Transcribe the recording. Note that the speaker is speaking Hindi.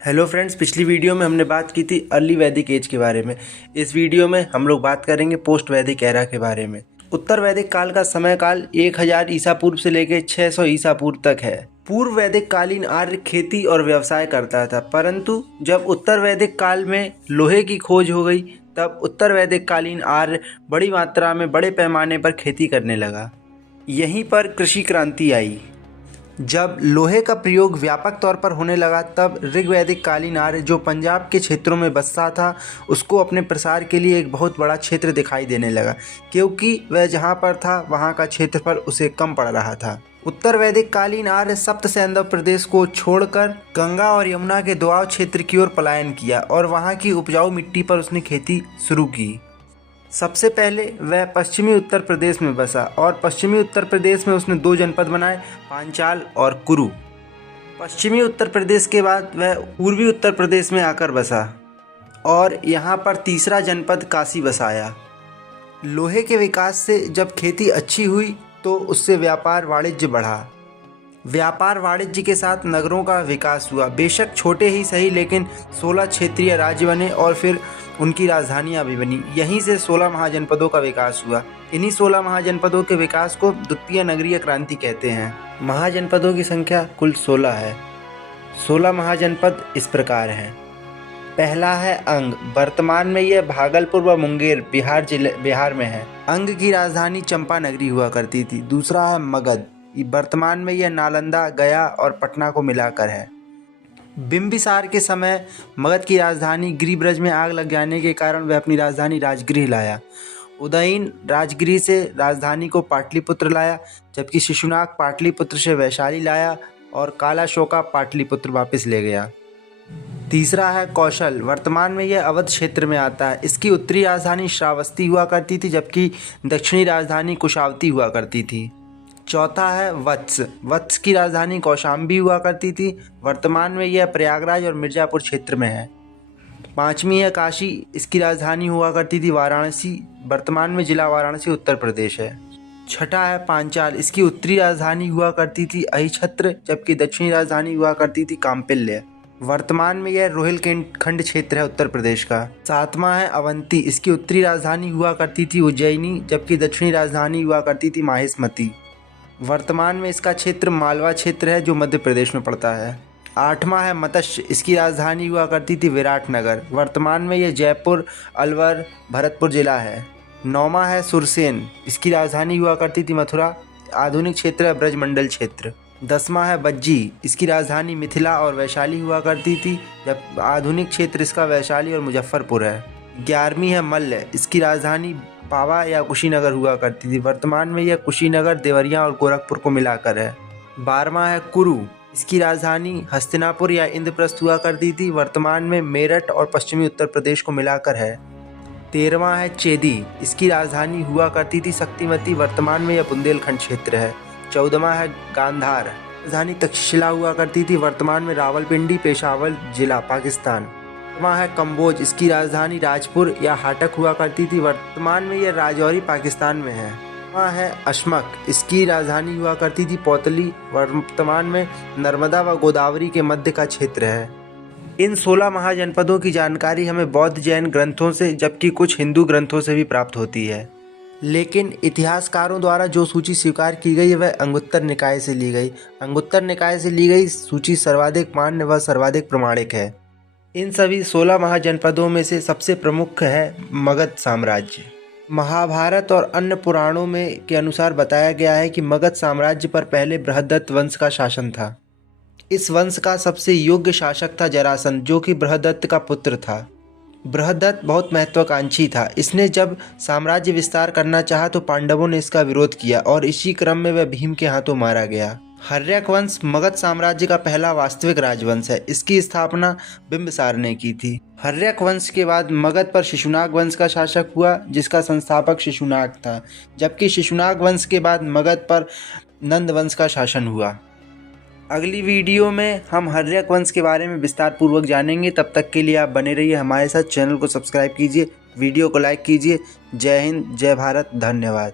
हेलो फ्रेंड्स, पिछली वीडियो में हमने बात की थी अर्ली वैदिक एज के बारे में। इस वीडियो में हम लोग बात करेंगे पोस्ट वैदिक एरा के बारे में। उत्तर वैदिक काल का समय काल 1000 ईसा पूर्व से लेकर 600 ईसा पूर्व तक है। पूर्व वैदिक कालीन आर्य खेती और व्यवसाय करता था, परंतु जब उत्तर वैदिक काल में लोहे की खोज हो गई तब उत्तर वैदिक कालीन आर्य बड़ी मात्रा में बड़े पैमाने पर खेती करने लगा। यहीं पर कृषि क्रांति आई। जब लोहे का प्रयोग व्यापक तौर पर होने लगा तब ऋग्वैदिक कालीन आर्य जो पंजाब के क्षेत्रों में बसता था उसको अपने प्रसार के लिए एक बहुत बड़ा क्षेत्र दिखाई देने लगा, क्योंकि वह जहाँ पर था वहाँ का क्षेत्रफल उसे कम पड़ रहा था। उत्तर वैदिक कालीन आर्य सप्त सैंधव प्रदेश को छोड़कर गंगा और यमुना के दोआब क्षेत्र की ओर पलायन किया और वहाँ की उपजाऊ मिट्टी पर उसने खेती शुरू की। सबसे पहले वह पश्चिमी उत्तर प्रदेश में बसा और पश्चिमी उत्तर प्रदेश में उसने 2 जनपद बनाए, पांचाल और कुरु। पश्चिमी उत्तर प्रदेश के बाद वह पूर्वी उत्तर प्रदेश में आकर बसा और यहाँ पर तीसरा जनपद काशी बसाया। लोहे के विकास से जब खेती अच्छी हुई तो उससे व्यापार वाणिज्य बढ़ा। व्यापार वाणिज्य के साथ नगरों का विकास हुआ, बेशक छोटे ही सही, लेकिन 16 क्षेत्रीय राज्य बने और फिर उनकी राजधानियां भी बनी। यहीं से 16 महाजनपदों का विकास हुआ। इन्हीं 16 महाजनपदों के विकास को द्वितीय नगरीय क्रांति कहते हैं। महाजनपदों की संख्या कुल 16 है। 16 महाजनपद इस प्रकार हैं। पहला है अंग। वर्तमान में यह भागलपुर व मुंगेर बिहार में है। अंग की राजधानी चंपा नगरी हुआ करती थी। दूसरा है मगध। वर्तमान में यह नालंदा, गया और पटना को मिलाकर है। बिंबिसार के समय मगध की राजधानी गिरिब्रज में आग लग जाने के कारण वह अपनी राजधानी राजगृह लाया। उदयन राजगृह से राजधानी को पाटलिपुत्र लाया, जबकि शिशुनाग पाटलिपुत्र से वैशाली लाया और कालाशोका पाटलिपुत्र वापस ले गया। तीसरा है कौशल। वर्तमान में यह अवध क्षेत्र में आता है। इसकी उत्तरी राजधानी श्रावस्ती हुआ करती थी, जबकि दक्षिणी राजधानी कुशावती हुआ करती थी। चौथा है वत्स। वत्स की राजधानी कौशाम्बी हुआ करती थी। वर्तमान में यह प्रयागराज और मिर्ज़ापुर क्षेत्र में है। पांचवी है काशी। इसकी राजधानी हुआ करती थी वाराणसी। वर्तमान में जिला वाराणसी उत्तर प्रदेश है। छठा है पांचाल। इसकी उत्तरी राजधानी हुआ करती थी अहिछत्र, जबकि दक्षिणी राजधानी हुआ करती थी काम्पिल्य। वर्तमान में यह रोहिलखंड क्षेत्र है उत्तर प्रदेश का। सातवां है अवंती। इसकी उत्तरी राजधानी हुआ करती थी उज्जैनी, जबकि दक्षिणी राजधानी हुआ करती थी माहिष्मती। वर्तमान में इसका क्षेत्र मालवा क्षेत्र है जो मध्य प्रदेश में पड़ता है। आठवां है मत्स्य। इसकी राजधानी हुआ करती थी विराटनगर। वर्तमान में यह जयपुर, अलवर, भरतपुर जिला है। नौवां है सुरसेन। इसकी राजधानी हुआ करती थी मथुरा। आधुनिक क्षेत्र है ब्रजमंडल क्षेत्र। 10वां है बज्जी। इसकी राजधानी मिथिला और वैशाली हुआ करती थी, जब आधुनिक क्षेत्र इसका वैशाली और मुजफ्फरपुर है। 11वीं है मल्ल। इसकी राजधानी पावा या कुशीनगर हुआ करती थी। वर्तमान में यह कुशीनगर, देवरिया और गोरखपुर को मिलाकर है। 12वां है कुरु। इसकी राजधानी हस्तिनापुर या इंद्रप्रस्थ हुआ करती थी। वर्तमान में मेरठ और पश्चिमी उत्तर प्रदेश को मिलाकर है। 13वां है चेदी। इसकी राजधानी हुआ करती थी शक्तिमती। वर्तमान में यह बुंदेलखंड क्षेत्र है। 14वां है गांधार। राजधानी तक्षशिला हुआ करती थी। वर्तमान में रावलपिंडी, पेशावर जिला, पाकिस्तान। वहाँ है कम्बोज। इसकी राजधानी राजपुर या हाटक हुआ करती थी। वर्तमान में यह राजौरी पाकिस्तान में है। वहाँ है अशमक। इसकी राजधानी हुआ करती थी पौतली। वर्तमान में नर्मदा व गोदावरी के मध्य का क्षेत्र है। इन 16 महाजनपदों की जानकारी हमें बौद्ध जैन ग्रंथों से, जबकि कुछ हिंदू ग्रंथों से भी प्राप्त होती है, लेकिन इतिहासकारों द्वारा जो सूची स्वीकार की गई है वह अंगुत्तर निकाय से ली गई। अंगुत्तर निकाय से ली गई सूची सर्वाधिक मान्य व सर्वाधिक प्रमाणिक है। इन सभी 16 महाजनपदों में से सबसे प्रमुख है मगध साम्राज्य। महाभारत और अन्य पुराणों में के अनुसार बताया गया है कि मगध साम्राज्य पर पहले बृहदत्त वंश का शासन था। इस वंश का सबसे योग्य शासक था जरासंध, जो कि बृहदत्त का पुत्र था। बृहदत्त बहुत महत्वाकांक्षी था। इसने जब साम्राज्य विस्तार करना चाहा तो पांडवों ने इसका विरोध किया और इसी क्रम में वह भीम के हाथों मारा गया। हर्यक वंश मगध साम्राज्य का पहला वास्तविक राजवंश है। इसकी स्थापना बिंबिसार ने की थी। हर्यक वंश के बाद मगध पर शिशुनाग वंश का शासक हुआ, जिसका संस्थापक शिशुनाग था, जबकि शिशुनाग वंश के बाद मगध पर नंद वंश का शासन हुआ। अगली वीडियो में हम हर्यक वंश के बारे में विस्तार पूर्वक जानेंगे। तब तक के लिए आप बने रहिए हमारे साथ। चैनल को सब्सक्राइब कीजिए, वीडियो को लाइक कीजिए। जय हिंद, जय भारत, धन्यवाद।